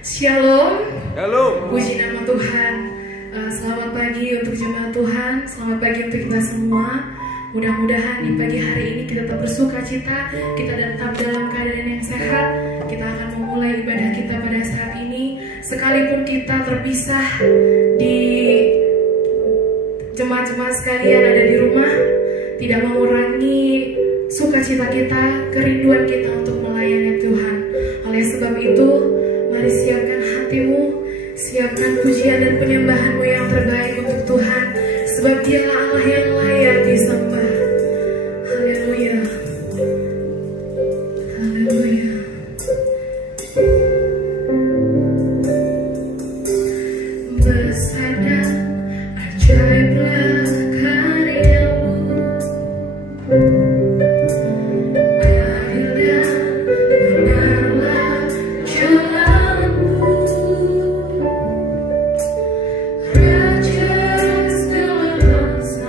Shalom. Halo. Puji nama Tuhan. Selamat pagi untuk jemaat Tuhan. Selamat pagi untuk kita semua. Mudah-mudahan di pagi hari ini kita tetap bersuka cita, kita tetap dalam keadaan yang sehat. Kita akan memulai ibadah kita pada saat ini. Sekalipun kita terpisah di jemaat-jemaat sekalian ada di rumah, tidak mengurangi sukacita kita, kerinduan kita untuk melayani Tuhan. Oleh sebab itu, mari siapkan hatimu, siapkan pujian dan penyembahanmu yang terbaik untuk Tuhan, sebab Dialah Allah yang layak disembah. Haleluya. Haleluya. Besar dan ajaiblah karya-Mu, adil dan benarlah jalan-Mu, Raja segala bangsa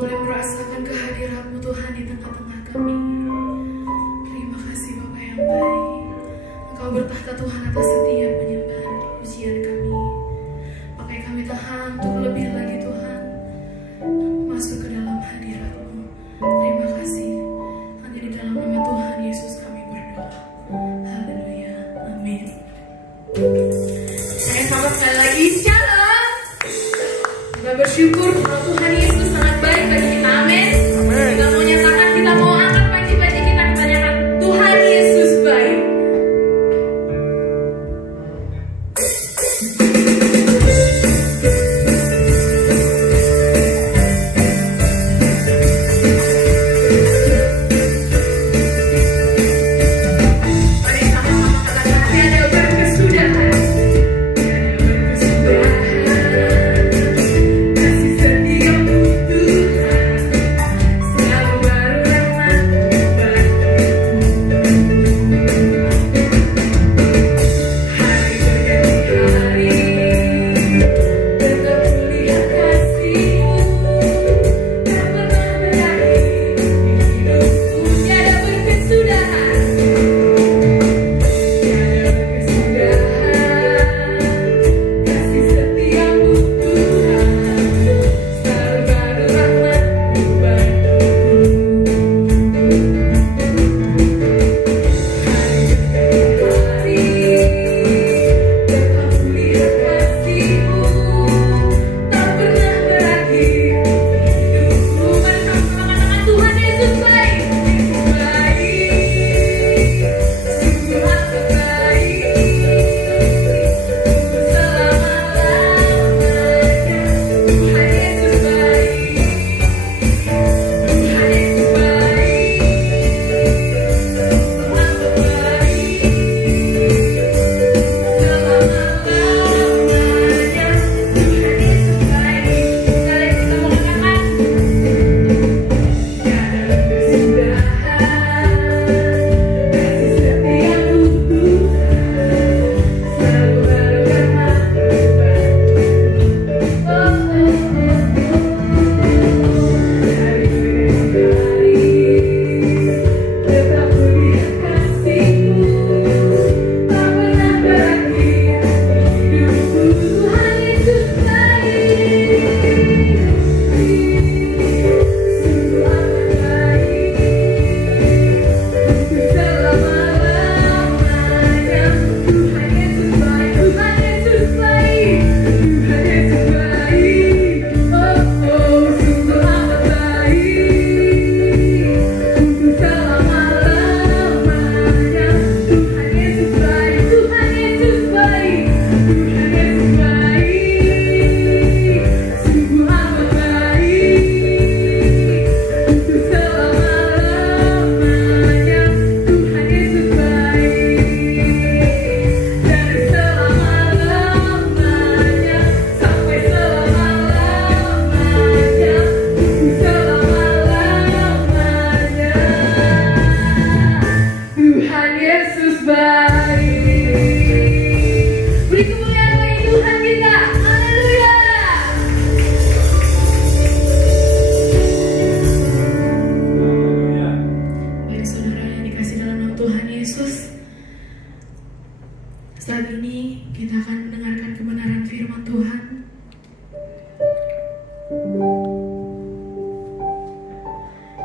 boleh merasakan kehadiran-Mu Tuhan di tengah-tengah kami. Terima kasih Bapa yang baik. Engkau bertahta Tuhan atas setiap penyembahan dan pujian kami. Pakai kami Tuhan untuk lebih lagi Tuhan masuk ke dalam hadirat-Mu. Terima kasih. Hanya di dalam nama Tuhan Yesus kami berdoa. Haleluya. Amin. Saya selamat sekali lagi. Shalom. Kita bersyukur kalau Tuhan Yesus sangat baik bagi kita. Amin. Kita mau nyatakan, kita mau angkat panji-panji kita nyatakan Tuhan Yesus baik.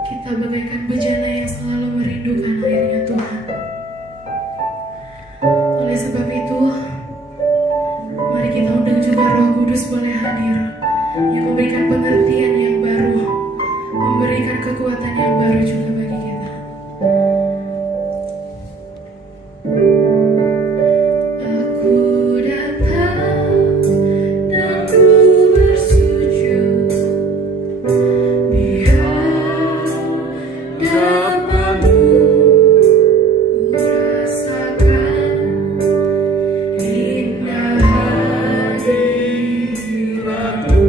Kita bagaikan bejana yang selalu merindukan airnya Tuhan. Oleh sebab itu, mari kita undang juga Roh Kudus boleh hadir, yang memberikan pengertian yang baru, memberikan kekuatan yang baru juga bagi kita. Aku datang dan ku bersujud, biar dapat ku rasakan indah hadirat-Mu.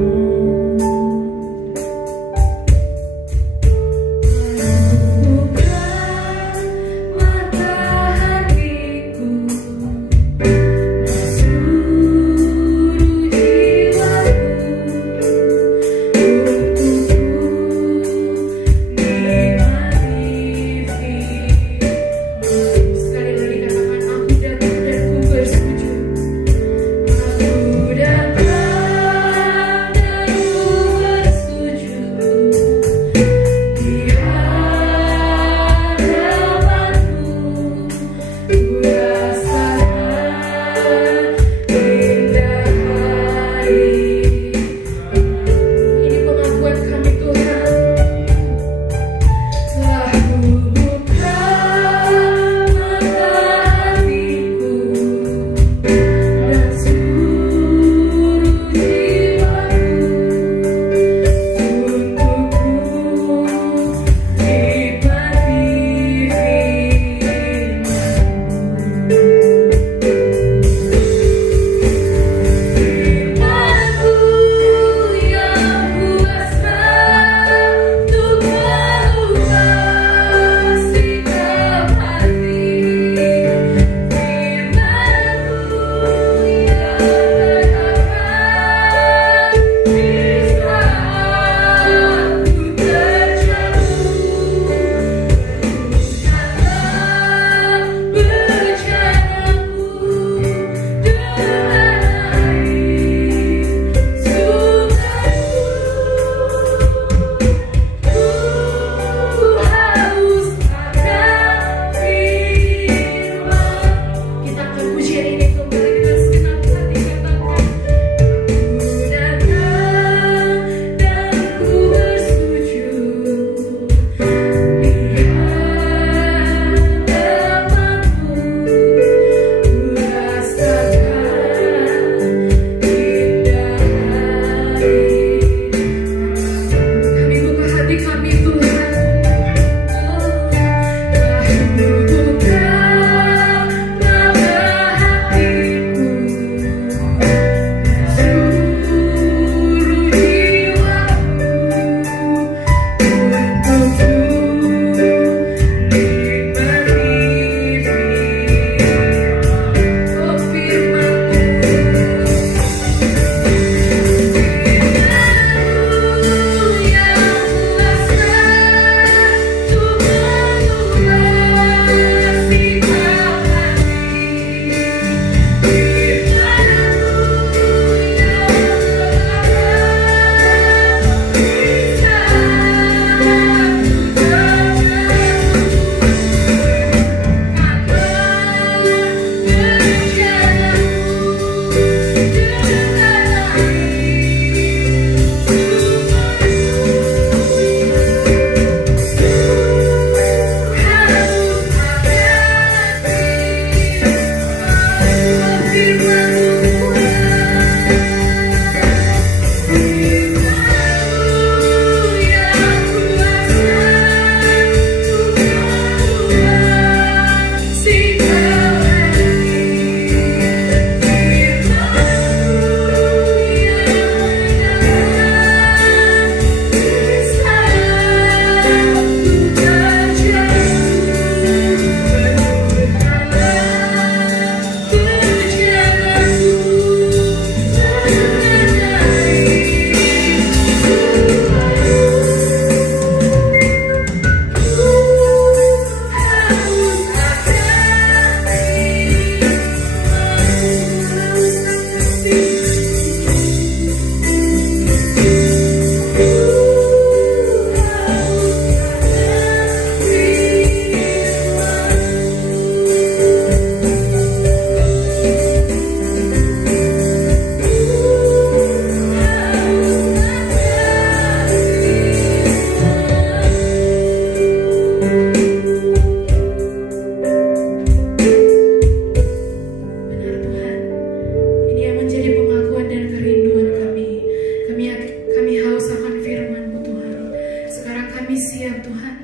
Kami siap Tuhan,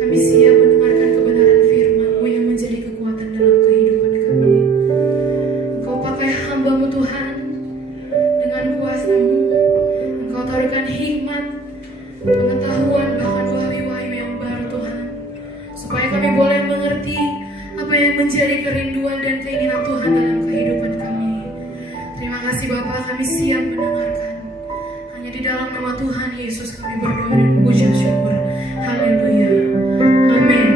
kami siap mendengarkan kebenaran firman-Mu yang menjadi kekuatan dalam kehidupan kami. Engkau pakai hamba-Mu Tuhan dengan kuasa-Mu. Engkau taruhkan hikmat, pengetahuan, bahkan wahyu-wahyu yang baru Tuhan, supaya kami boleh mengerti apa yang menjadi kerinduan dan keinginan Tuhan dalam kehidupan kami. Terima kasih Bapa, kami siap mendengarkan. Hanya di dalam nama Tuhan Yesus kami berdoa dan mengucap syukur. Haleluya. Amin.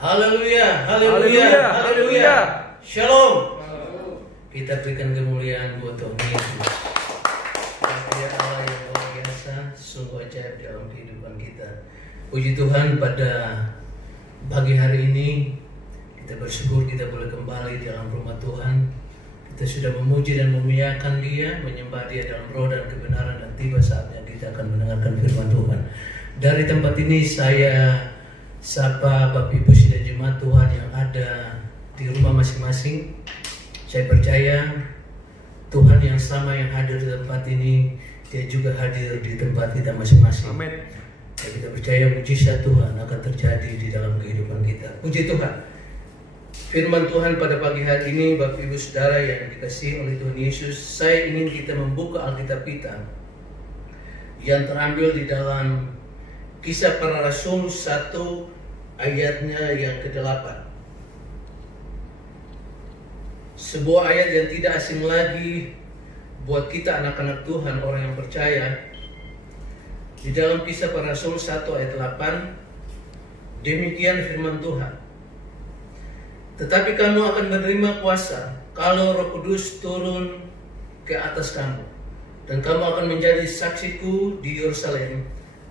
Haleluya, haleluya, haleluya. Shalom. Kita berikan kemuliaan buat Tuhan Yesus. Dia Allah yang luar biasa, sungguh ajaib dalam kehidupan kita. Puji Tuhan, pada pagi hari ini kita bersyukur kita boleh kembali dalam rumah Tuhan. Kita sudah memuji dan memuliakan Dia, menyembah Dia dalam roh dan kebenaran, dan tiba saatnya kita akan mendengarkan firman Tuhan. Dari tempat ini saya sapa Bapak Ibu dan jemaat Tuhan yang ada di rumah masing-masing. Saya percaya Tuhan yang sama yang hadir di tempat ini, Dia juga hadir di tempat kita masing-masing. Amin. Dan kita percaya mujizat Tuhan akan terjadi di dalam kehidupan kita. Puji Tuhan. Firman Tuhan pada pagi hari ini, Bapak Ibu Saudara yang dikasihi oleh Tuhan Yesus, saya ingin kita membuka Alkitab kita yang terambil di dalam Kisah Para Rasul 1 ayatnya yang ke-8. Sebuah ayat yang tidak asing lagi buat kita anak-anak Tuhan, orang yang percaya. Di dalam Kisah Para Rasul 1 ayat 8, demikian firman Tuhan. Tetapi kamu akan menerima kuasa kalau Roh Kudus turun ke atas kamu, dan kamu akan menjadi saksiku di Yerusalem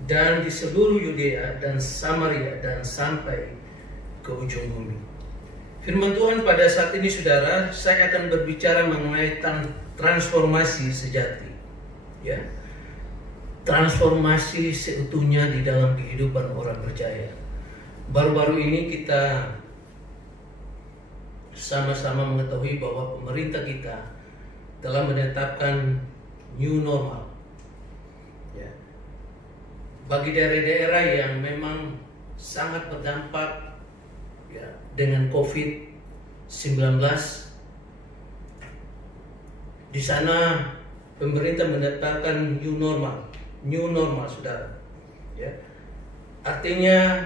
dan di seluruh Yudea dan Samaria dan sampai ke ujung bumi. Firman Tuhan pada saat ini saudara, saya akan berbicara mengenai transformasi sejati, ya, transformasi seutuhnya di dalam kehidupan orang percaya. Baru-baru ini kita sama-sama mengetahui bahwa pemerintah kita telah menetapkan new normal, ya, bagi daerah-daerah yang memang sangat berdampak, ya, dengan COVID-19. Di sana pemerintah menetapkan new normal, saudara, ya. Artinya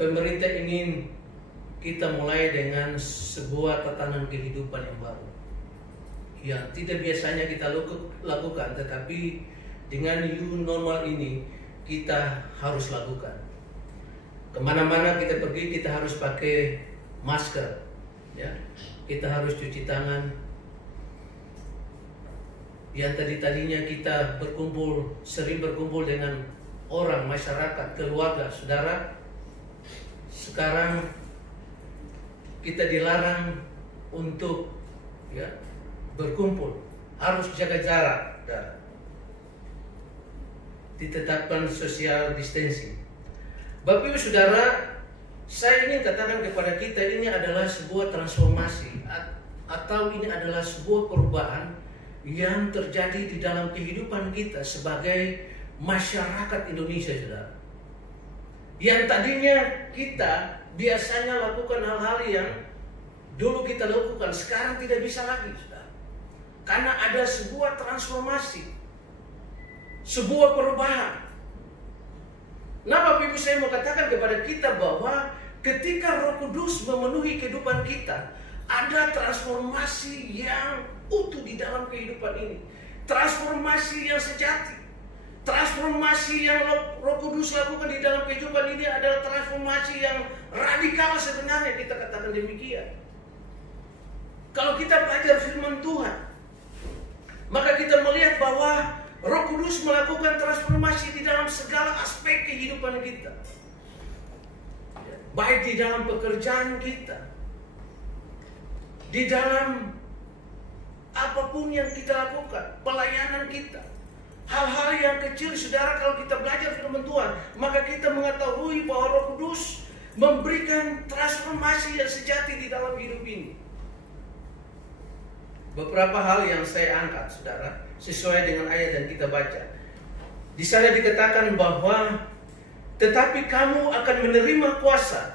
pemerintah ingin kita mulai dengan sebuah tatanan kehidupan yang baru, yang tidak biasanya kita lakukan, tetapi dengan new normal ini kita harus lakukan. Kemana-mana kita pergi kita harus pakai masker, ya. Kita harus cuci tangan. Yang tadinya kita sering berkumpul dengan orang, masyarakat, keluarga, saudara, sekarang kita dilarang untuk, ya, berkumpul, harus jaga jarak, ditetapkan social distancing. Bapak Ibu Saudara, saya ingin katakan kepada kita, ini adalah sebuah transformasi atau ini adalah sebuah perubahan yang terjadi di dalam kehidupan kita sebagai masyarakat Indonesia, saudara. Yang tadinya kita biasanya lakukan hal-hal yang dulu kita lakukan, sekarang tidak bisa lagi, saudara. Karena ada sebuah transformasi, sebuah perubahan. Nah, Bapak Ibu, saya mau katakan kepada kita bahwa ketika Roh Kudus memenuhi kehidupan kita, ada transformasi yang utuh di dalam kehidupan ini. Transformasi yang sejati. Transformasi yang Roh Kudus lakukan di dalam kehidupan ini adalah transformasi yang radikal sebenarnya, kita katakan demikian. Kalau kita belajar firman Tuhan, maka kita melihat bahwa Roh Kudus melakukan transformasi di dalam segala aspek kehidupan kita. Baik di dalam pekerjaan kita, di dalam apapun yang kita lakukan, pelayanan kita. Hal-hal yang kecil, saudara, kalau kita belajar firman Tuhan, maka kita mengetahui bahwa Roh Kudus memberikan transformasi yang sejati di dalam hidup ini. beberapa hal yang saya angkat, saudara, sesuai dengan ayat yang kita baca. Di sana dikatakan bahwa tetapi kamu akan menerima kuasa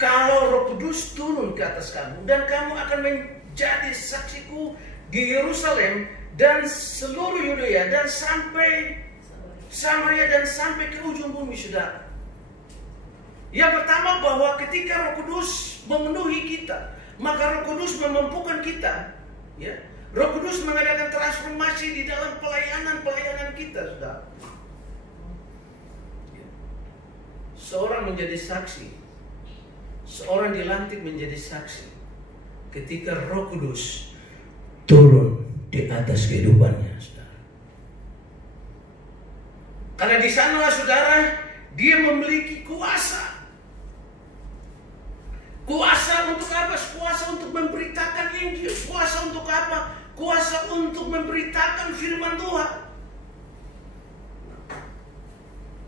kalau Roh Kudus turun ke atas kamu, dan kamu akan menjadi saksiku di Yerusalem dan seluruh Yudea dan sampai Samaria dan sampai ke ujung bumi, saudara. Yang pertama, bahwa ketika Roh Kudus memenuhi kita, maka Roh Kudus memampukan kita, ya. Roh Kudus mengadakan transformasi di dalam pelayanan kita, saudara. Seorang menjadi saksi, seorang dilantik menjadi saksi ketika Roh Kudus turun di atas kehidupannya, saudara. Karena di sanalah, saudara, dia memiliki kuasa. Kuasa untuk apa? Kuasa untuk memberitakan Injil. Kuasa untuk apa? Kuasa untuk memberitakan firman Tuhan.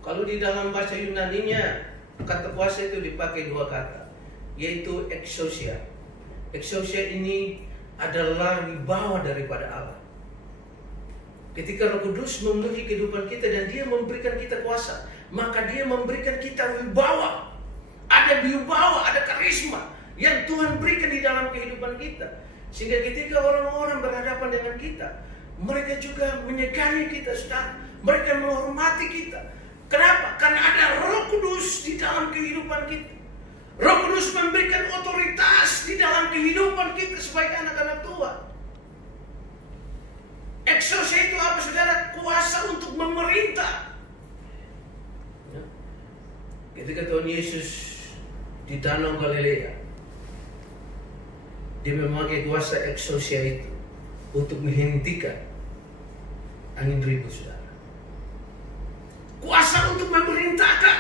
Kalau di dalam bahasa Yunaninya, kata kuasa itu dipakai dua kata, yaitu exousia. Exousia ini adalah wibawa daripada Allah. Ketika Roh Kudus memenuhi kehidupan kita dan dia memberikan kita kuasa, maka dia memberikan kita wibawa. Ada wibawa, ada karisma yang Tuhan berikan di dalam kehidupan kita. Sehingga ketika orang-orang berhadapan dengan kita, mereka juga menyegani kita, saudara. Mereka menghormati kita. Kenapa? Karena ada Roh Kudus di dalam kehidupan kita. Roh Kudus memberikan otoritas di dalam kehidupan kita sebagai anak-anak Tuhan. Exousia itu apa, saudara? Kuasa untuk memerintah. Ketika Tuhan Yesus di Danau Galilea, dia memakai kuasa exousia itu untuk menghentikan angin ribut, saudara. Kuasa untuk memerintahkan.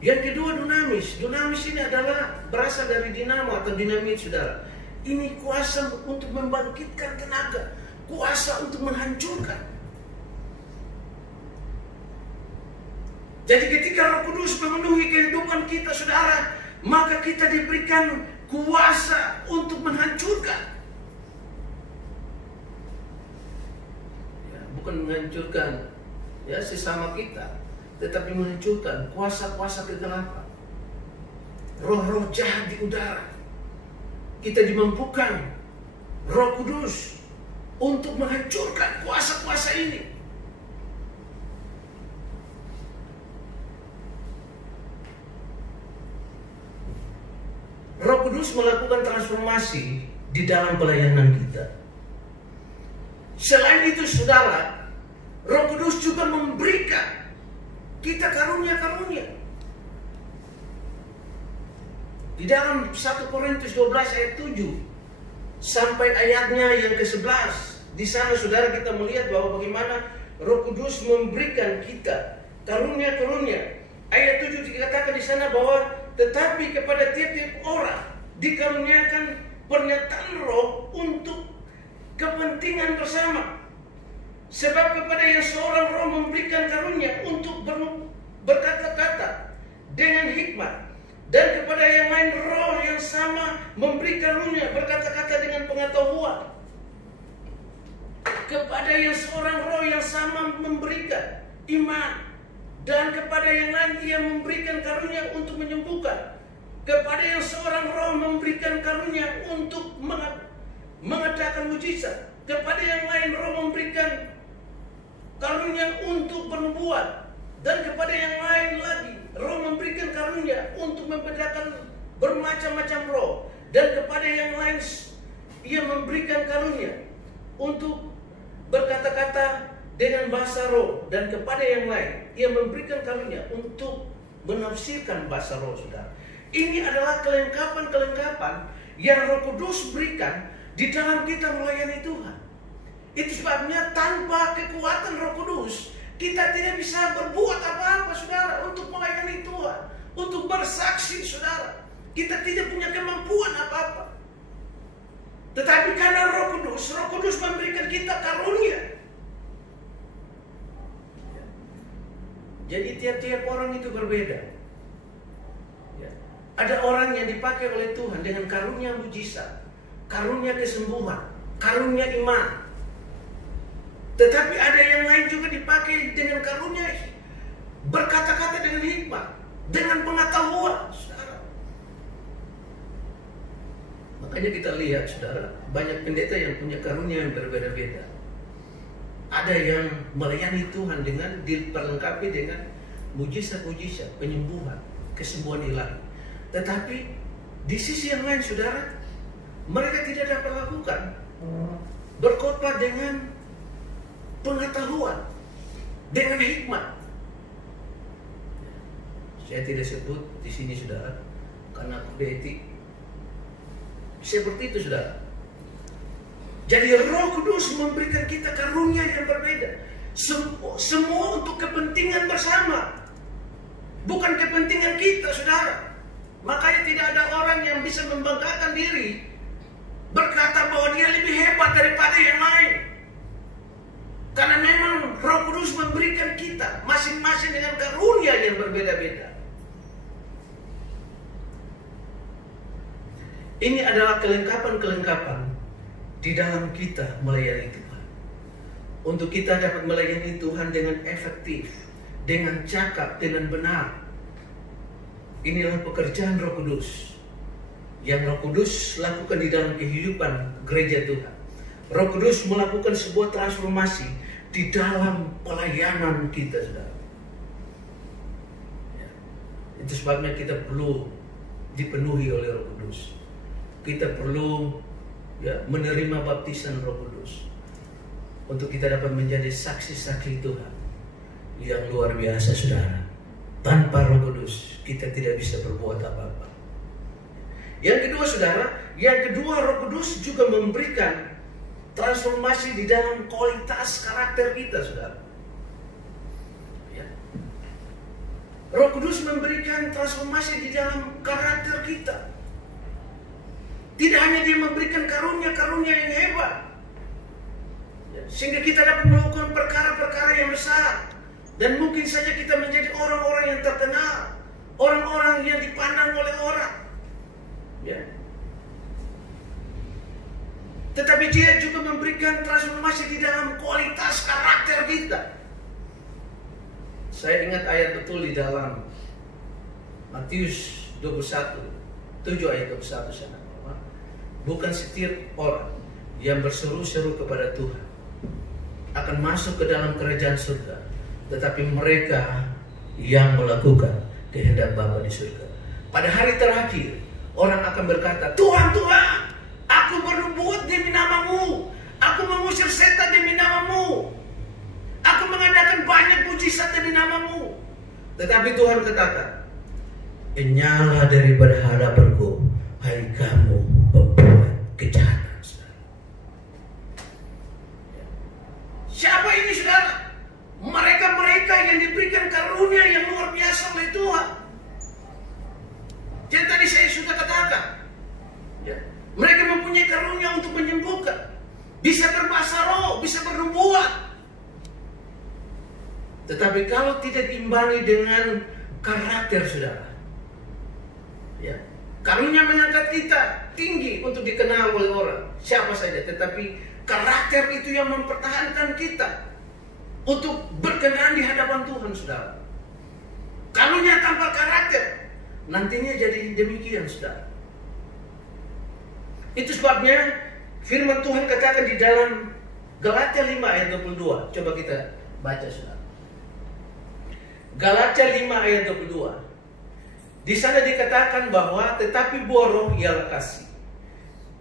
Yang kedua, dunamis. Dunamis ini adalah berasal dari dinamo atau dinamit, saudara. Ini kuasa untuk membangkitkan tenaga, kuasa untuk menghancurkan. Jadi ketika Roh Kudus memenuhi kehidupan kita, saudara, maka kita diberikan kuasa untuk menghancurkan. Bukan menghancurkan sesama kita, tetapi menghancurkan kuasa-kuasa kegelapan, roh-roh jahat di udara. Kita dimampukan Roh Kudus untuk menghancurkan kuasa-kuasa ini. Roh Kudus melakukan transformasi di dalam pelayanan kita. Selain itu, saudara, Roh Kudus juga memberikan kita karunia-karunia. Di dalam 1 Korintus 12 ayat 7 sampai ayatnya yang ke-11, di sana, saudara, kita melihat bahwa bagaimana Roh Kudus memberikan kita karunia-karunia. Ayat 7 dikatakan di sana bahwa tetapi kepada tiap-tiap orang dikaruniakan pernyataan Roh untuk kepentingan bersama. Sebab kepada yang seorang Roh memberikan karunia untuk berkata-kata dengan hikmat, dan kepada yang lain Roh yang sama memberi karunia berkata-kata dengan pengetahuan. Kepada yang seorang Roh yang sama memberikan iman, dan kepada yang lain Ia memberikan karunia untuk menyembuhkan. Kepada yang seorang Roh memberikan karunia untuk mengadakan mujizat. Kepada yang lain Roh memberikan karunia untuk bernubuat. Dan kepada yang lain lagi Roh memberikan karunia untuk membedakan bermacam-macam roh. Dan kepada yang lain Ia memberikan karunia untuk berkata-kata dengan bahasa roh. Dan kepada yang lain Ia memberikan karunia untuk menafsirkan bahasa roh, saudara. Ini adalah kelengkapan-kelengkapan yang Roh Kudus berikan di dalam kita melayani Tuhan. Itu sebabnya tanpa kekuatan Roh Kudus kita tidak bisa berbuat apa-apa, saudara, untuk melayani Tuhan, untuk bersaksi, saudara. Kita tidak punya kemampuan apa-apa. Tetapi karena Roh Kudus memberikan kita karunia. Jadi tiap-tiap orang itu berbeda. Ada orang yang dipakai oleh Tuhan dengan karunia mujizat, karunia kesembuhan, karunia iman. Tetapi ada yang lain juga dipakai dengan karunia berkata-kata dengan hikmat, dengan pengetahuan, saudara. Makanya kita lihat, saudara, banyak pendeta yang punya karunia yang berbeda-beda. Ada yang melayani Tuhan dengan diperlengkapi dengan mujizat-mujizat, penyembuhan, kesembuhan ilahi. Tetapi di sisi yang lain, saudara, mereka tidak dapat lakukan berkhotbah dengan pengetahuan, dengan hikmat. Saya tidak sebut di sini, saudara, karena kode etik. Seperti itu, saudara. Jadi Roh Kudus memberikan kita karunia yang berbeda. Semua untuk kepentingan bersama, bukan kepentingan kita, saudara. Makanya tidak ada orang yang bisa membanggakan diri, berkata bahwa dia lebih hebat daripada yang lain. Karena memang Roh Kudus memberikan kita masing-masing dengan karunia yang berbeda-beda. Ini adalah kelengkapan-kelengkapan di dalam kita melayani Tuhan. Untuk kita dapat melayani Tuhan dengan efektif, dengan cakap, dengan benar. Inilah pekerjaan Roh Kudus yang Roh Kudus lakukan di dalam kehidupan gereja Tuhan. Roh Kudus melakukan sebuah transformasi di dalam pelayanan kita, saudara. Ya. Itu sebabnya kita perlu dipenuhi oleh Roh Kudus. Kita perlu menerima baptisan Roh Kudus untuk kita dapat menjadi saksi-saksi Tuhan yang luar biasa, saudara. Tanpa Roh Kudus kita tidak bisa berbuat apa-apa. Yang kedua, saudara, Roh Kudus juga memberikan transformasi di dalam kualitas karakter kita, saudara. Ya. Roh Kudus memberikan transformasi di dalam karakter kita. Tidak hanya dia memberikan karunia-karunia yang hebat, ya, sehingga kita dapat melakukan perkara-perkara yang besar. Dan mungkin saja kita menjadi orang-orang yang terkenal, orang-orang yang dipandang oleh orang. Ya. Tetapi dia juga memberikan transformasi di dalam kualitas karakter kita. Saya ingat ayat betul di dalam Matius 21, 7 ayat 21 sana. Bukan setiap orang yang berseru-seru kepada Tuhan akan masuk ke dalam kerajaan surga, tetapi mereka yang melakukan kehendak Bapa di surga. Pada hari terakhir, orang akan berkata, Tuhan, Tuhan, aku berbuat demi nama-Mu, aku mengusir setan demi nama-Mu, aku mengadakan banyak mujizat demi nama-Mu. Tetapi Tuhan katakan, enyala daripada hadapanku, hai kamu pembuat kejahatan. Siapa ini, saudara? Mereka-mereka yang diberikan karunia yang luar biasa oleh Tuhan. Yang tadi saya sudah katakan, ya, mereka mempunyai karunia untuk menyembuhkan, bisa berbahasa roh, bisa bernubuat. Tetapi kalau tidak diimbangi dengan karakter, saudara, ya, karunia mengangkat kita tinggi untuk dikenal oleh orang, siapa saja. Tetapi karakter itu yang mempertahankan kita untuk berkenan di hadapan Tuhan, saudara. Karunia tanpa karakter nantinya jadi demikian, saudara. Itu sebabnya firman Tuhan katakan di dalam Galatia 5 ayat 22. Coba kita baca, saudara. Galatia 5 ayat 22. Di sana dikatakan bahwa tetapi buah roh ialah kasih,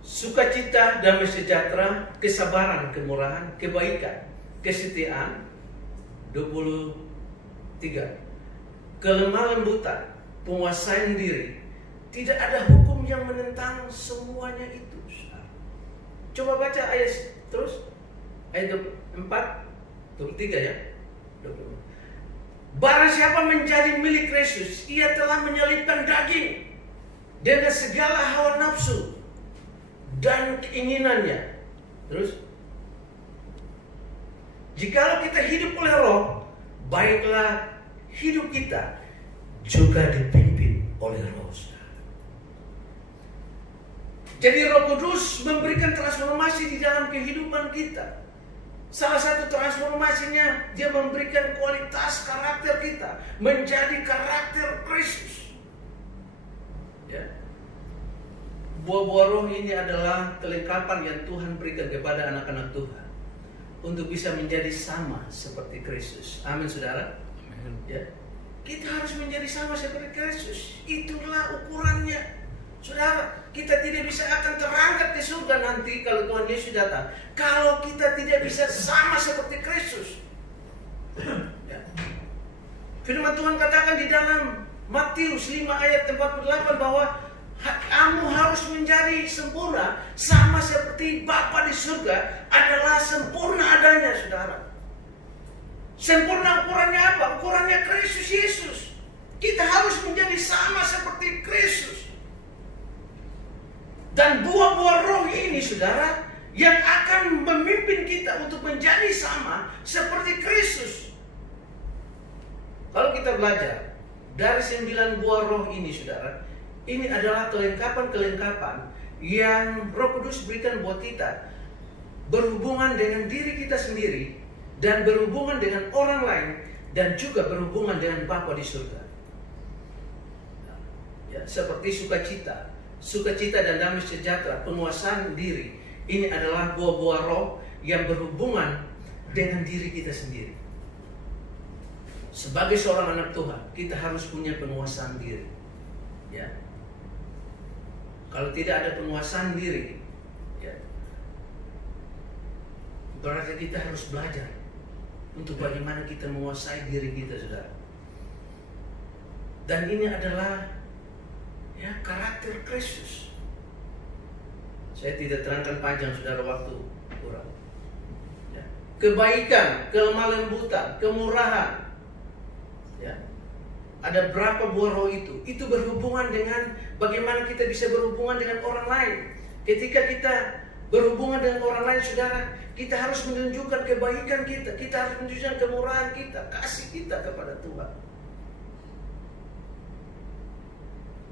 sukacita, damai sejahtera, kesabaran, kemurahan, kebaikan, kesetiaan. 23. Kelemah lembutan, penguasaan diri. Tidak ada hukum yang menentang semuanya itu. Coba baca ayat terus. Ayat 4, 23 ya. 24. Barang siapa menjadi milik Kristus, ia telah menyelipkan daging dengan segala hawa nafsu dan keinginannya. Terus, jikalau kita hidup oleh roh, baiklah hidup kita juga dipimpin oleh roh. Jadi Roh Kudus memberikan transformasi di dalam kehidupan kita. Salah satu transformasinya, dia memberikan kualitas karakter kita menjadi karakter Kristus. Ya. Buah-buah roh ini adalah kelengkapan yang Tuhan berikan kepada anak-anak Tuhan untuk bisa menjadi sama seperti Kristus. Amin, saudara. Amin. Ya. Kita harus menjadi sama seperti Kristus. Itulah ukurannya. Saudara, kita tidak bisa akan terangkat ke surga nanti kalau Tuhan Yesus datang, kalau kita tidak bisa sama seperti Kristus. Ya. Firman Tuhan katakan di dalam Matius 5 ayat 48 bahwa kamu harus menjadi sempurna sama seperti Bapa di surga adalah sempurna adanya, saudara. Sempurna ukurannya apa? Ukurannya Kristus Yesus. Kita harus menjadi sama seperti Kristus. Dan buah-buah roh ini, saudara, yang akan memimpin kita untuk menjadi sama seperti Kristus. Kalau kita belajar dari 9 buah roh ini, saudara, ini adalah kelengkapan-kelengkapan yang Roh Kudus berikan buat kita, berhubungan dengan diri kita sendiri, dan berhubungan dengan orang lain, dan juga berhubungan dengan Bapa di surga. Ya, seperti sukacita dan damai sejahtera, penguasaan diri. Ini adalah buah-buah roh yang berhubungan dengan diri kita sendiri. Sebagai seorang anak Tuhan, kita harus punya penguasaan diri. Ya. Kalau tidak ada penguasaan diri, ya, berarti kita harus belajar untuk bagaimana kita menguasai diri kita, saudara. Dan ini adalah ya karakter Kristus. Saya tidak terangkan panjang, saudara, waktu kurang. Ya. Kebaikan, kelemah lembutan, kemurahan. Ya. Ada berapa buah roh itu? Itu berhubungan dengan bagaimana kita bisa berhubungan dengan orang lain. Ketika kita berhubungan dengan orang lain, saudara, kita harus menunjukkan kebaikan kita. Kita harus menunjukkan kemurahan kita, kasih kita kepada Tuhan.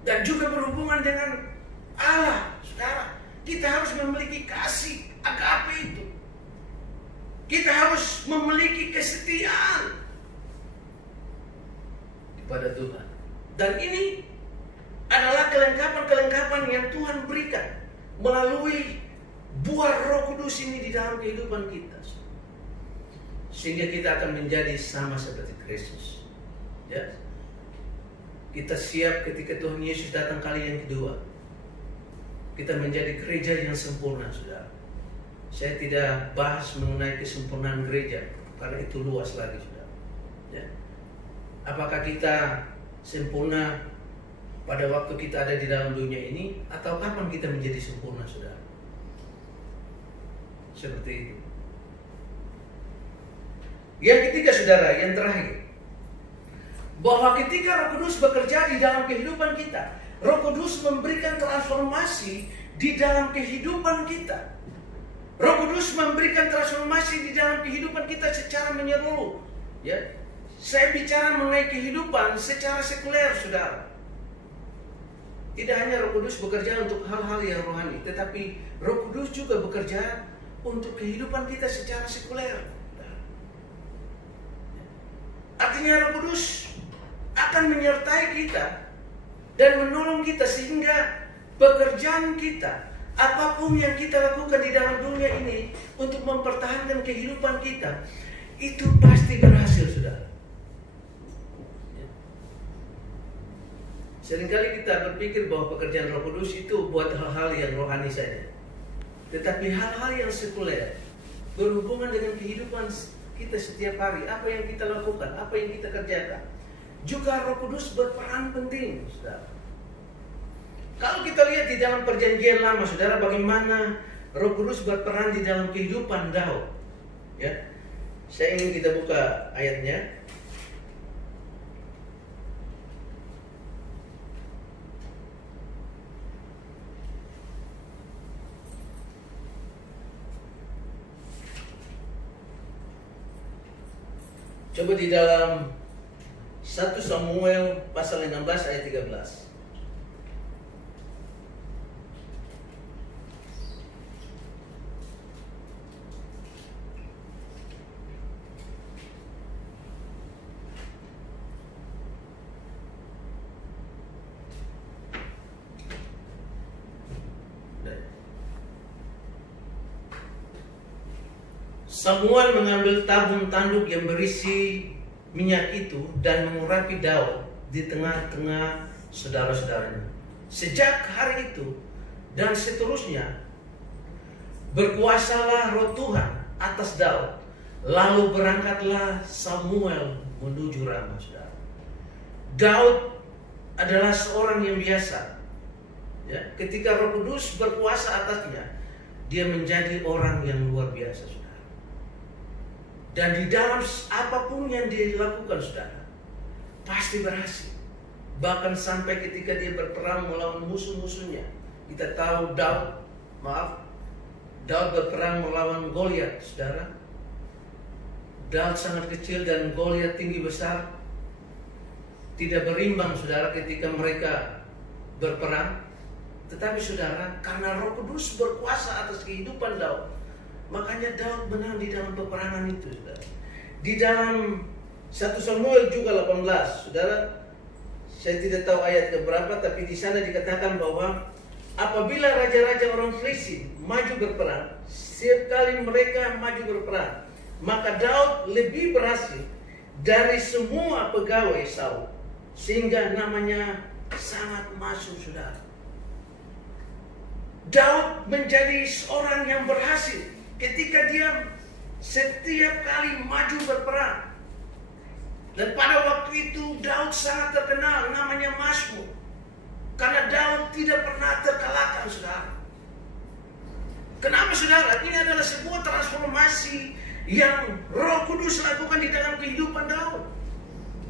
Dan juga berhubungan dengan Allah, saudara. Kita harus memiliki kasih agape itu. Kita harus memiliki kesetiaan kepada Tuhan. Dan ini adalah kelengkapan-kelengkapan yang Tuhan berikan melalui buah Roh Kudus ini di dalam kehidupan kita, sehingga kita akan menjadi sama seperti Kristus. Ya. Kita siap ketika Tuhan Yesus datang kali yang kedua. Kita menjadi gereja yang sempurna, saudara. Saya tidak bahas mengenai kesempurnaan gereja karena itu luas lagi, saudara. Ya. Apakah kita sempurna pada waktu kita ada di dalam dunia ini, atau kapan kita menjadi sempurna, saudara? Seperti itu. Yang ketiga, saudara, yang terakhir, bahwa ketika Roh Kudus bekerja di dalam kehidupan kita, Roh Kudus memberikan transformasi di dalam kehidupan kita. Roh Kudus memberikan transformasi di dalam kehidupan kita secara menyeluruh. Ya, saya bicara mengenai kehidupan secara sekuler, saudara. Tidak hanya Roh Kudus bekerja untuk hal-hal yang rohani, tetapi Roh Kudus juga bekerja untuk kehidupan kita secara sekuler. Artinya Roh Kudus akan menyertai kita dan menolong kita sehingga pekerjaan kita, apapun yang kita lakukan di dalam dunia ini untuk mempertahankan kehidupan kita, itu pasti berhasil, saudara. Seringkali kita berpikir bahwa pekerjaan Roh Kudus itu buat hal-hal yang rohani saja. Tetapi hal-hal yang sekuler berhubungan dengan kehidupan kita setiap hari, apa yang kita lakukan, apa yang kita kerjakan, juga Roh Kudus berperan penting, saudara. Kalau kita lihat di dalam perjanjian lama, saudara, bagaimana Roh Kudus berperan di dalam kehidupan Daud. Ya, saya ingin kita buka ayatnya. Coba di dalam 1 Samuel pasal 16 ayat 13. Samuel mengambil tabung tanduk yang berisi minyak itu dan mengurapi Daud di tengah-tengah saudara-saudaranya. Sejak hari itu dan seterusnya berkuasalah roh Tuhan atas Daud. Lalu berangkatlah Samuel menuju Rama. Saudara, Daud adalah seorang yang biasa. Ya, ketika Roh Kudus berkuasa atasnya, dia menjadi orang yang luar biasa, saudara. Dan di dalam apapun yang dia lakukan, saudara, pasti berhasil. Bahkan sampai ketika dia berperang melawan musuh-musuhnya. Kita tahu Daud berperang melawan Goliat, saudara. Daud sangat kecil dan Goliat tinggi besar. Tidak berimbang, saudara, ketika mereka berperang. Tetapi saudara, karena Roh Kudus berkuasa atas kehidupan Daud, makanya Daud menang di dalam peperangan itu, saudara. Di dalam 1 Samuel juga 18, saudara, saya tidak tahu ayat keberapa, tapi di sana dikatakan bahwa apabila raja-raja orang Filistin maju berperang, setiap kali mereka maju berperang, maka Daud lebih berhasil dari semua pegawai Saul, sehingga namanya sangat masuk, saudara. Daud menjadi seorang yang berhasil ketika dia setiap kali maju berperang. Dan pada waktu itu Daud sangat terkenal, namanya Mazmur, karena Daud tidak pernah terkalahkan, saudara. Kenapa, saudara? Ini adalah sebuah transformasi yang Roh Kudus lakukan di dalam kehidupan Daud.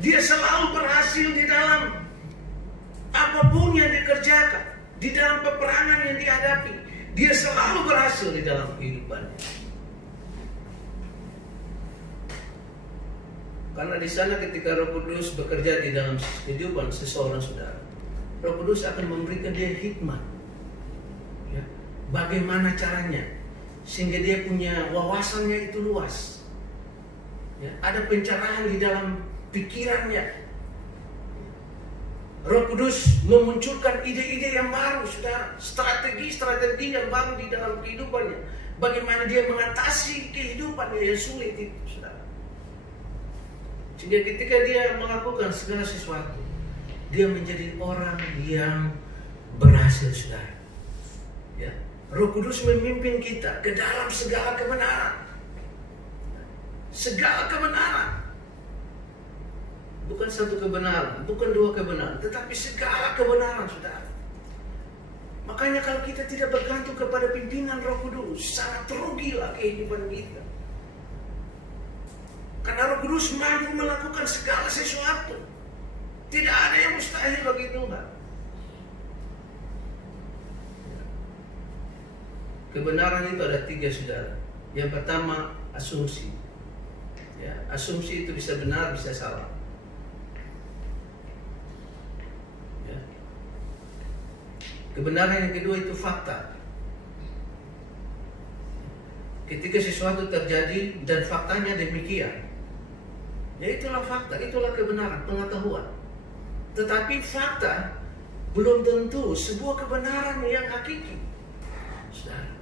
Dia selalu berhasil di dalam apapun yang dikerjakan, di dalam peperangan yang dihadapi. Dia selalu berhasil di dalam kehidupannya. Karena di sana ketika Roh Kudus bekerja di dalam kehidupan seseorang, saudara, Roh Kudus akan memberikan dia hikmat. Ya, bagaimana caranya sehingga dia punya wawasannya itu luas. Ya, ada pencerahan di dalam pikirannya. Roh Kudus memunculkan ide-ide yang baru, saudara, strategi-strategi yang baru di dalam kehidupannya. Bagaimana dia mengatasi kehidupannya yang sulit itu, saudara. Sehingga ketika dia melakukan segala sesuatu, dia menjadi orang yang berhasil, saudara. Ya. Roh Kudus memimpin kita ke dalam segala kebenaran. Segala kebenaran. Bukan satu kebenaran, bukan dua kebenaran, tetapi segala kebenaran, saudara. Makanya kalau kita tidak bergantung kepada pimpinan Roh Kudus, sangat rugilah kehidupan kita. Karena Roh Kudus mampu melakukan segala sesuatu. Tidak ada yang mustahil bagi Tuhan. Kebenaran itu ada 3, saudara. Yang pertama, asumsi. Ya, asumsi itu bisa benar, bisa salah. Ya. Kebenaran yang kedua itu fakta. Ketika sesuatu terjadi dan faktanya demikian, ya itulah fakta, itulah kebenaran, pengetahuan. Tetapi fakta belum tentu sebuah kebenaran yang hakiki, saudara.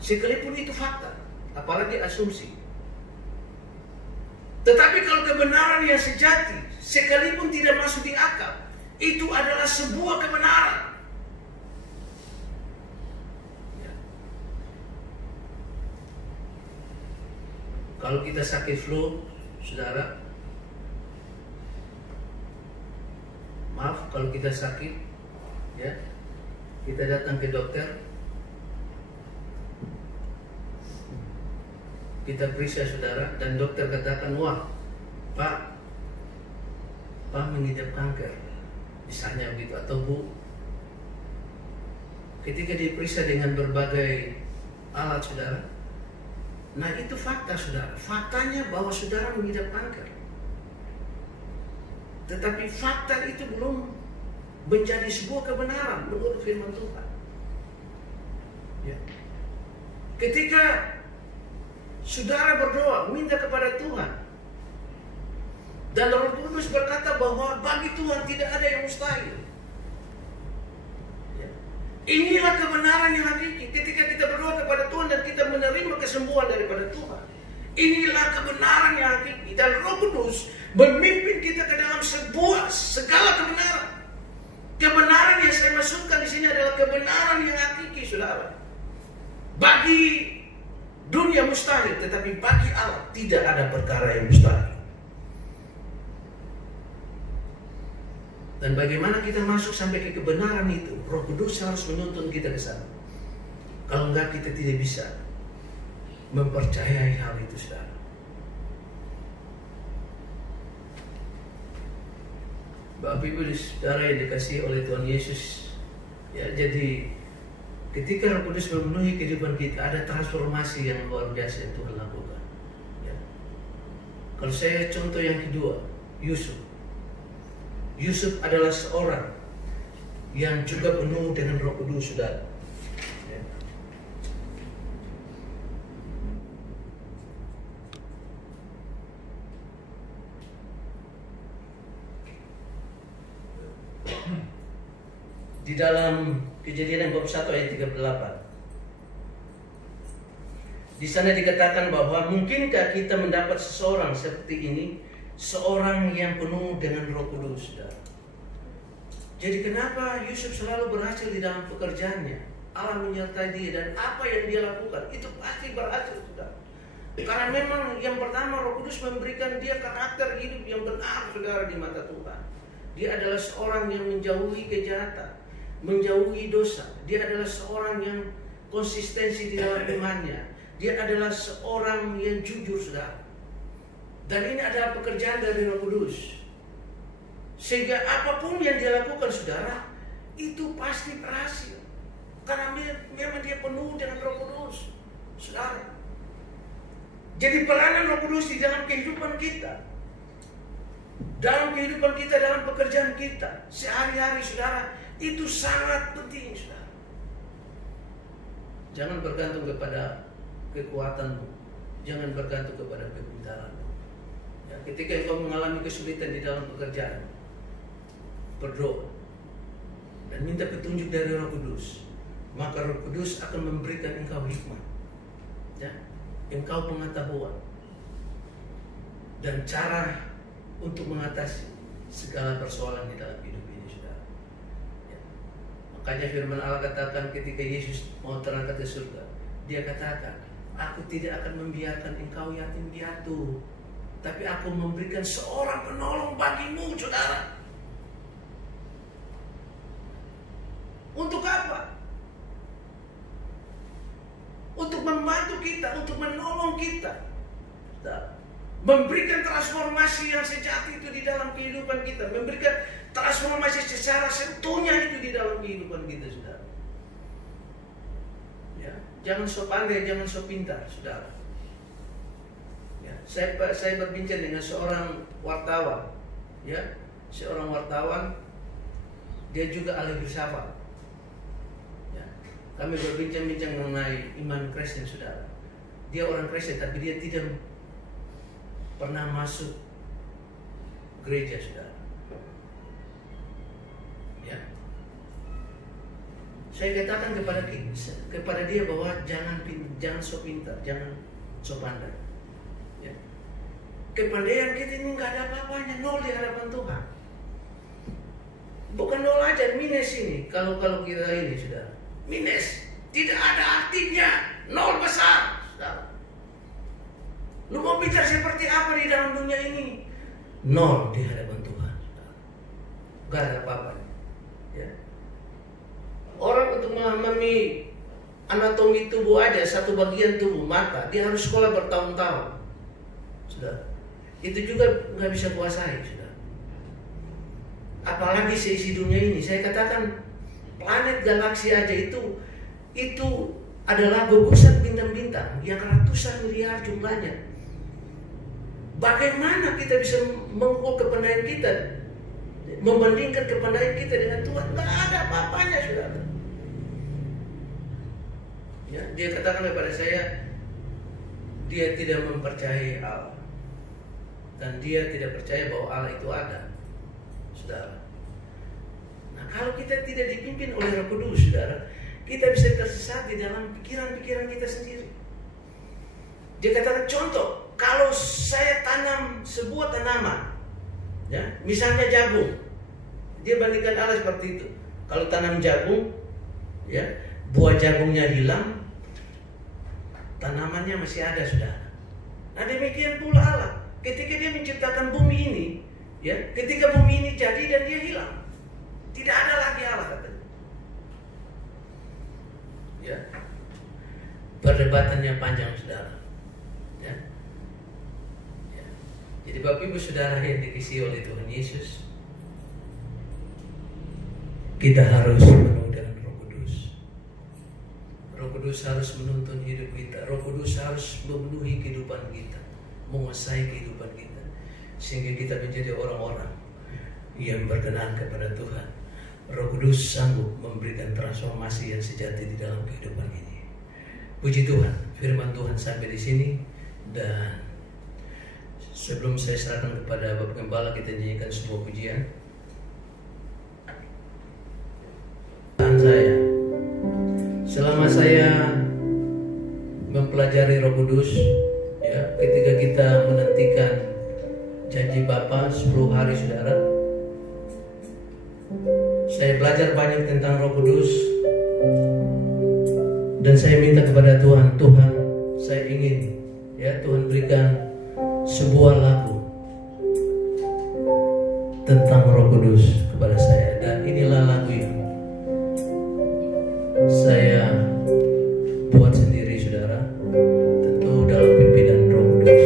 Sekalipun itu fakta, apalagi asumsi. Tetapi kalau kebenaran yang sejati, sekalipun tidak masuk di akal, itu adalah sebuah kebenaran. Ya. Kalau kita sakit flu, saudara, maaf, kalau kita sakit, ya, kita datang ke dokter. Kita periksa, saudara, dan dokter katakan, wah, Pak mengidap kanker, misalnya begitu, atau Bu. Ketika diperiksa dengan berbagai alat, saudara, nah itu fakta, saudara. Faktanya bahwa saudara mengidap kanker. Tetapi fakta itu belum menjadi sebuah kebenaran menurut firman Tuhan. Ya. Ketika saudara berdoa, minta kepada Tuhan, dan Roh Kudus berkata bahwa bagi Tuhan tidak ada yang mustahil. Ya. Inilah kebenaran yang hakiki. Ketika kita berdoa kepada Tuhan dan kita menerima kesembuhan daripada Tuhan. Inilah kebenaran yang hakiki, dan Roh Kudus memimpin kita ke dalam segala kebenaran. Kebenaran yang saya maksudkan di sini adalah kebenaran yang hakiki, saudara. Bagi dunia mustahil, tetapi bagi Allah tidak ada perkara yang mustahil. Dan bagaimana kita masuk sampai ke kebenaran itu? Roh Kudus harus menuntun kita ke sana. Kalau enggak, kita tidak bisa mempercayai hal itu, saudara. Bapak Ibu saudara yang dikasihi oleh Tuhan Yesus, ya, jadi ketika Roh Kudus memenuhi kehidupan kita, ada transformasi yang luar biasa yang Tuhan lakukan. Ya. Kalau saya contoh yang kedua, Yusuf. Yusuf adalah seorang yang juga penuh dengan Roh Kudus, saudara. Ya. Di dalam Kejadian bab 1 ayat 38. Di sana dikatakan bahwa mungkinkah kita mendapat seseorang seperti ini, seorang yang penuh dengan Roh Kudus, saudara. Jadi kenapa Yusuf selalu berhasil di dalam pekerjaannya? Allah menyertai dia, dan apa yang dia lakukan itu pasti berhasil, saudara. Karena memang yang pertama, Roh Kudus memberikan dia karakter hidup yang benar, saudara, di mata Tuhan. Dia adalah seorang yang menjauhi kejahatan, menjauhi dosa. Dia adalah seorang yang konsistensi di dalam imannya. Dia adalah seorang yang jujur, saudara. Dan ini adalah pekerjaan dari Roh Kudus. Sehingga apapun yang dia lakukan, saudara, itu pasti berhasil. Karena memang dia penuh dengan Roh Kudus, saudara. Jadi peranan Roh Kudus di dalam kehidupan kita, dalam kehidupan kita, dalam pekerjaan kita sehari-hari, saudara, itu sangat penting, saudara. Jangan bergantung kepada kekuatanmu, jangan bergantung kepada kepintaranmu. Ya, ketika engkau mengalami kesulitan di dalam pekerjaan, berdoa dan minta petunjuk dari Roh Kudus, maka Roh Kudus akan memberikan engkau hikmat, ya, engkau pengetahuan dan cara untuk mengatasi segala persoalan di dalam hidup ini, saudara. Ya. Makanya firman Allah katakan ketika Yesus mau terangkat ke surga, dia katakan, aku tidak akan membiarkan engkau yatim piatu, tapi aku memberikan seorang penolong bagimu, saudara. Untuk apa? Untuk membantu kita, untuk menolong kita, memberikan transformasi yang sejati itu di dalam kehidupan kita, memberikan transformasi secara seutuhnya itu di dalam kehidupan kita, saudara. Ya, jangan so pandai, jangan so pintar, saudara. Ya, saya berbincang dengan seorang wartawan, ya, seorang wartawan, dia juga ahli filsafat. Ya, kami berbincang-bincang mengenai iman Kristen, saudara. Dia orang Kristen, tapi dia tidak pernah masuk gereja, saudara. Ya, saya katakan kepada dia bahwa jangan so pintar, jangan so pandai. Ya. Kepandaian kita ini nggak ada apa-apanya, nol di hadapan Tuhan. Bukan nol aja, minus ini. Kalau kita ini, saudara, minus, tidak ada artinya, nol besar, saudara. Lu mau bicara seperti apa di dalam dunia ini? Nol di hadapan Tuhan, saudara. Gak ada apa-apanya. Ya. Orang untuk memahami anatomi tubuh aja, satu bagian tubuh, mata, dia harus sekolah bertahun-tahun, saudara. Itu juga nggak bisa kuasai, saudara. Apalagi seisi dunia ini. Saya katakan planet galaksi aja itu adalah gugusan bintang-bintang yang ratusan miliar jumlahnya. Bagaimana kita bisa mengukur kepandaian kita, membandingkan kepandaian kita dengan Tuhan? Nggak ada apa-apanya, saudara. Ya, dia katakan kepada saya, dia tidak mempercayai Allah, dan dia tidak percaya bahwa Allah itu ada, saudara. Nah, kalau kita tidak dipimpin oleh Roh Kudus, saudara, kita bisa tersesat di dalam pikiran-pikiran kita sendiri. Dia katakan contoh, kalau saya tanam sebuah tanaman, ya, misalnya jagung, dia bandingkan Allah seperti itu. Kalau tanam jagung, ya, buah jagungnya hilang, tanamannya masih ada, saudara. Nah demikian pula Allah, ketika dia menciptakan bumi ini, ya, ketika bumi ini jadi dan dia hilang, tidak ada lagi Allah, katanya. Ya, perdebatannya panjang, saudara. Ya. Ya. Jadi Bapak Ibu Saudara yang dikasihi oleh Tuhan Yesus, kita harus penuh dengan Roh Kudus. Roh Kudus harus menuntun hidup kita. Roh Kudus harus memenuhi kehidupan kita, menguasai kehidupan kita, sehingga kita menjadi orang-orang yang berkenan kepada Tuhan. Roh Kudus sanggup memberikan transformasi yang sejati di dalam kehidupan ini. Puji Tuhan, firman Tuhan sampai di sini. Dan sebelum saya serahkan kepada Bapak Gembala, kita nyanyikan sebuah pujian. Saya, selama saya mempelajari Roh Kudus, ya, ketika kita menantikan janji Bapa 10 hari, saudara, saya belajar banyak tentang Roh Kudus. Dan saya minta kepada Tuhan, Tuhan, saya ingin, ya, Tuhan berikan sebuah lagu tentang Roh Kudus kepada saya. Dan inilah lagu ini saya buat sendiri, saudara, tentu dalam pimpinan Roh Kudus.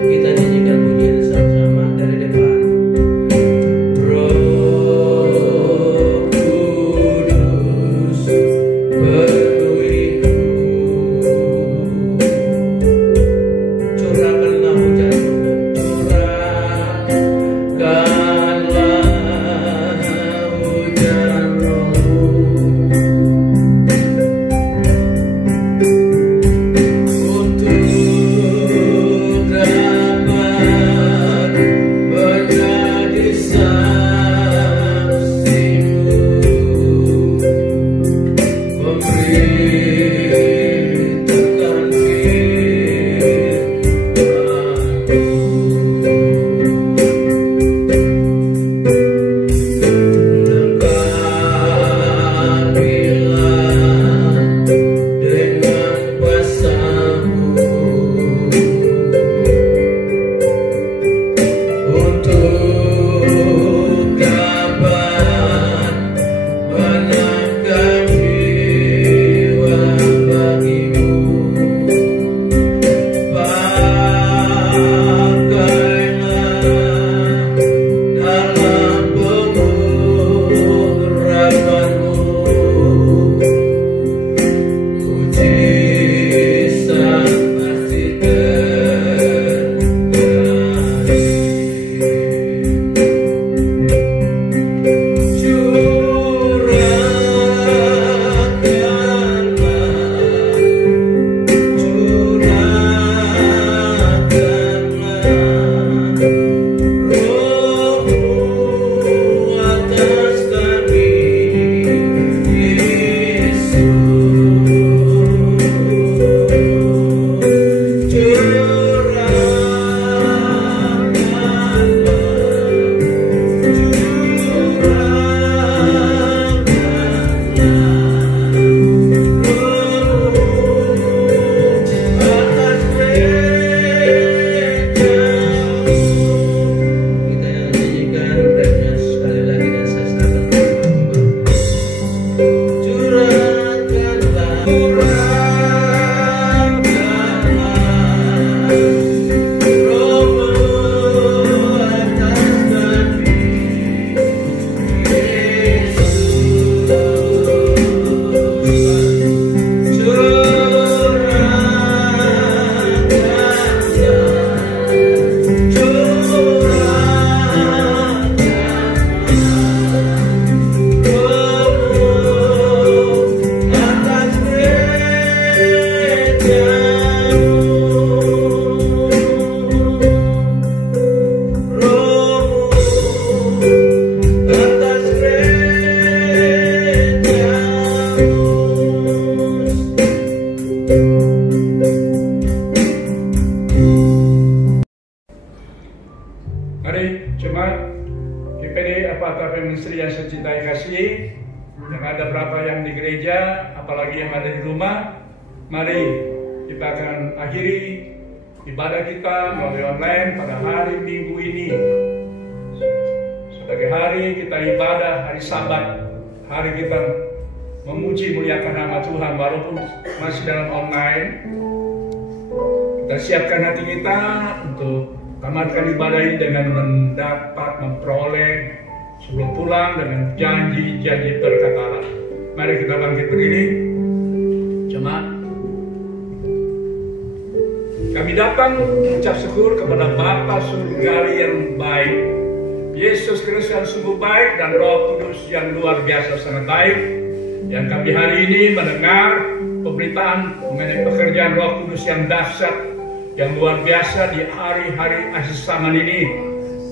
Kita nyanyikan pujian sama-sama dari depan. Roh GPD Apakah Ministry yang saya cintai kasih, yang ada berapa yang di gereja, apalagi yang ada di rumah, mari kita akan akhiri ibadah kita melalui online pada hari Minggu ini. Sebagai hari kita ibadah, hari Sabat, hari kita memuji muliakan nama Tuhan, walaupun masih dalam online. Kita siapkan hati kita untuk tamatkan ibadah ini dengan memperoleh sebelum pulang dengan janji-janji berkat Allah. Mari kita bangkit berdiri. Jemaat, kami datang mengucap syukur kepada Bapa Surgawi yang baik, Yesus Kristus yang sungguh baik, dan Roh Kudus yang luar biasa sangat baik, yang kami hari ini mendengar pemberitaan mengenai pekerjaan Roh Kudus yang dahsyat, yang luar biasa di hari-hari akhir zaman ini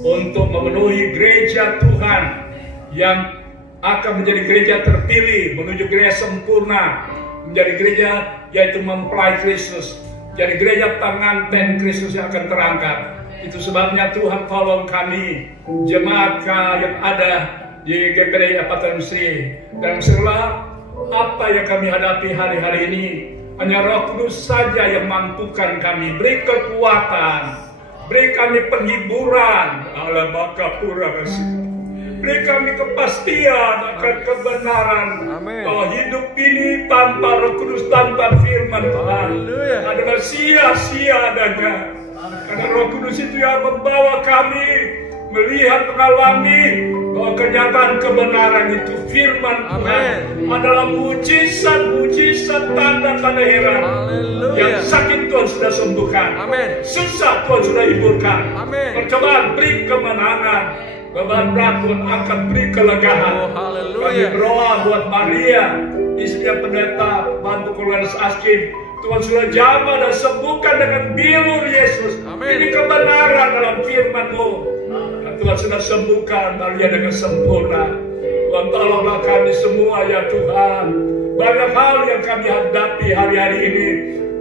untuk memenuhi gereja Tuhan yang akan menjadi gereja terpilih, menuju gereja sempurna, menjadi gereja yaitu mempelai Kristus, jadi gereja pengantin Kristus yang akan terangkat. Itu sebabnya Tuhan tolong kami, jemaat yang ada di GPD Apakah Ministry, dan segala apa yang kami hadapi hari-hari ini, hanya Roh Kudus saja yang mampukan kami. Beri kekuatan, beri kami penghiburan, beri kami kepastian akan kebenaran. Bahwa hidup ini tanpa Roh Kudus, tanpa firman Tuhan adalah sia-sia adanya. Karena Roh Kudus itu yang membawa kami melihat, mengalami bahwa kenyataan kebenaran itu firman Tuhan adalah mujizat-mujizat, tanda-tanda heran. Yang sakit Tuhan sudah sembuhkan, susah Tuhan sudah hiburkan, percobaan beri kemenangan, beban berat Tuhan akan beri kelegaan. Kami berdoa buat Maria, istri pendeta, bantu keluarga Askin. Tuhan sudah jamah dan sembuhkan dengan bilur Yesus. Ini kebenaran dalam firman-Mu. Tuhan sudah sembuhkan Maria dengan sempurna. Tuhan tolonglah kami semua ya Tuhan. Banyak hal yang kami hadapi hari-hari ini,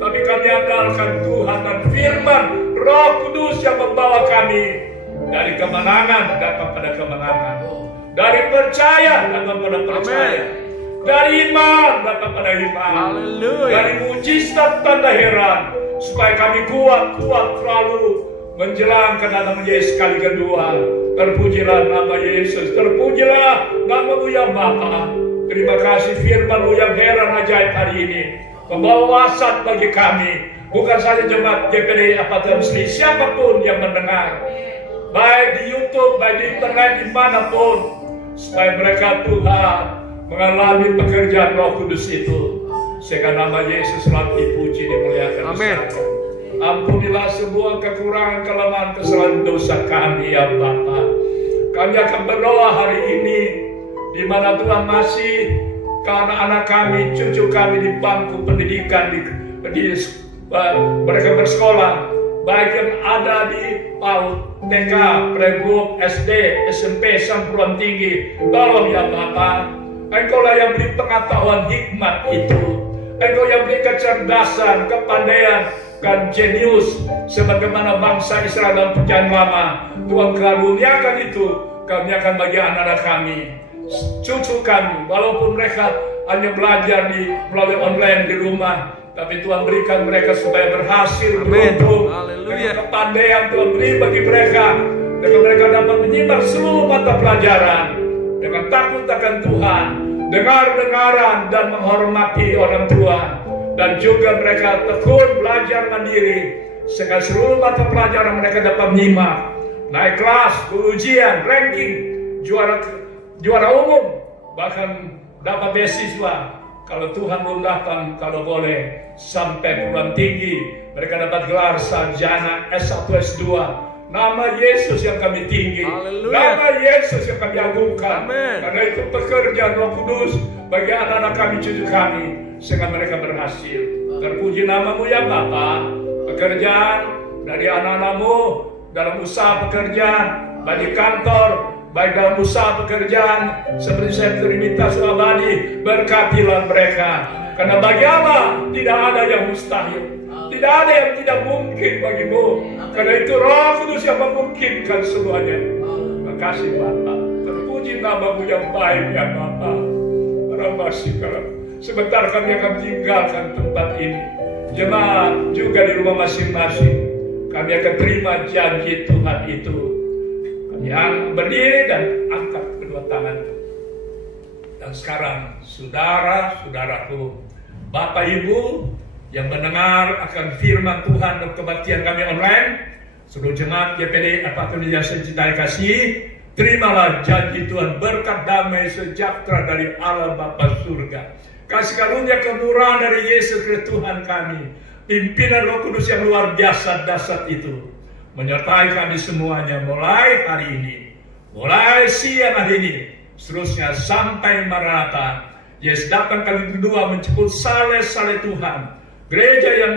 tapi kami andalkan Tuhan dan firman Roh Kudus yang membawa kami dari kemenangan datang pada kemenangan, dari percaya datang pada percaya, dari iman datang pada iman, dari mujizat tanda heran, supaya kami kuat selalu menjelang kedatangan Yesus kali kedua. Terpujilah nama Yesus, terpujilah nama-Mu ya Bapa. Terima kasih firman-Mu yang heran ajaib hari ini, membawa wasat bagi kami, bukan saja jemaat GPD Apakah Ministry, siapapun yang mendengar, baik di YouTube, baik di internet, dimanapun, supaya mereka Tuhan mengalami pekerjaan Roh Kudus itu, sehingga nama Yesus selalu dipuji, dimuliakan. Amin. Ampunilah semua kekurangan, kelemahan, kesalahan dosa kami ya Bapa. Kami akan berdoa hari ini, di mana Tuhan masih ke anak-anak kami, cucu kami di bangku pendidikan, mereka bersekolah, baik yang ada di PAUD, TK, Playgroup, SD, SMP, sampai tinggi. Tolong ya Bapa, Engkaulah yang beri pengetahuan hikmat itu, Engkau yang beri kecerdasan, kepandaian, dan jenius, sebagaimana bangsa Israel dalam perjanjian lama. Tuhan karuniakan itu, kami akan bagi anak-anak kami, cucu kami, walaupun mereka hanya belajar melalui online di rumah, tapi Tuhan berikan mereka supaya berhasil beruntung. Dengan kepandaian Tuhan beri bagi mereka, dengan mereka dapat menyimak seluruh mata pelajaran dengan takut akan Tuhan, dengar-dengaran dan menghormati orang tua, dan juga mereka tekun belajar mandiri, sehingga seluruh mata pelajaran mereka dapat menyimak, naik kelas, ujian, ranking, juara umum, bahkan dapat beasiswa. Kalau Tuhan belum datang, kalau boleh sampai perguruan tinggi, mereka dapat gelar sarjana S1, S2. Nama Yesus yang kami tinggi, nama Yesus yang kami agungkan. Karena itu pekerjaan Roh Kudus bagi anak-anak kami, cucu kami, sehingga mereka berhasil. Terpuji nama-Mu ya Bapa. Pekerjaan dari anak-anak-Mu dalam usaha pekerjaan, baik di kantor, baik dalam usaha pekerjaan, seperti saya minta Surabadi, berkatilah mereka. Karena bagi Allah tidak ada yang mustahil, tidak ada yang tidak mungkin bagimu. Karena itu Roh Kudus yang memungkinkan semuanya. Terima kasih Bapak. Terpuji nama-Mu yang baik ya Bapa. Sebentar kami akan tinggalkan tempat ini. Jemaat juga di rumah masing-masing, kami akan terima janji Tuhan itu. Kami akan berdiri dan angkat kedua tangan. Dan sekarang saudara-saudaraku, Bapak Ibu yang mendengar akan firman Tuhan dan kebaktian kami online, seluruh jemaat GPD apapun yang saya cintai kasih, terimalah janji Tuhan, berkat damai sejahtera dari Allah Bapa surga, kasih karunia kemurahan dari Yesus Kristus Tuhan kami, pimpinan Roh Kudus yang luar biasa dahsyat itu menyertai kami semuanya mulai hari ini, mulai siang hari ini, seterusnya sampai Maranatha. Yesus datang kali kedua menjemput saleh-saleh Tuhan, gereja yang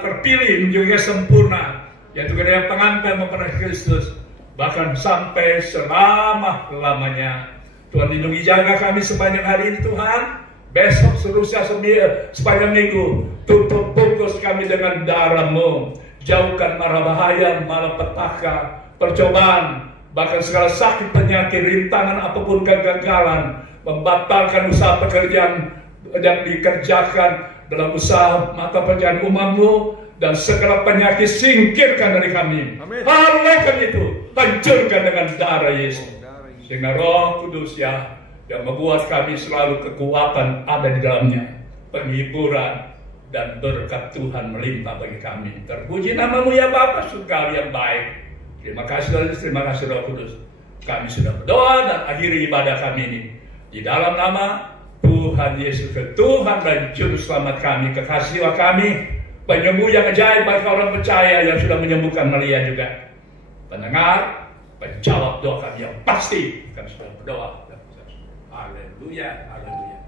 terpilih menjadi sempurna, yaitu gereja pengantin mempelai Kristus, bahkan sampai selama-lamanya. Tuhan lindungi jaga kami sepanjang hari ini Tuhan. Besok seterusnya sepanjang minggu, tutup bungkus kami dengan darah-Mu. Jauhkan mara bahaya, malapetaka, percobaan, bahkan segala sakit, penyakit, rintangan apapun, kegagalan, membatalkan usaha pekerjaan yang dikerjakan dalam usaha mata pencaharian umat-Mu, dan segala penyakit singkirkan dari kami. Halalkan itu, hancurkan dengan darah Yesus, sehingga Roh Kudus ya yang membuat kami selalu kekuatan ada di dalamnya, penghiburan dan berkat Tuhan melimpah bagi kami. Terpuji nama-Mu ya Bapa surgawi yang baik. Terima kasih Roh Kudus. Kami sudah berdoa dan akhiri ibadah kami ini di dalam nama Tuhan Yesus Kristus, Tuhan dan Juru Selamat kami, kekasih kami, penyembuh yang ajaib bagi orang percaya yang sudah menyembuhkan Maria juga. Pendengar, penjawab doa kami yang pasti, kami sudah berdoa. Haleluya, haleluya.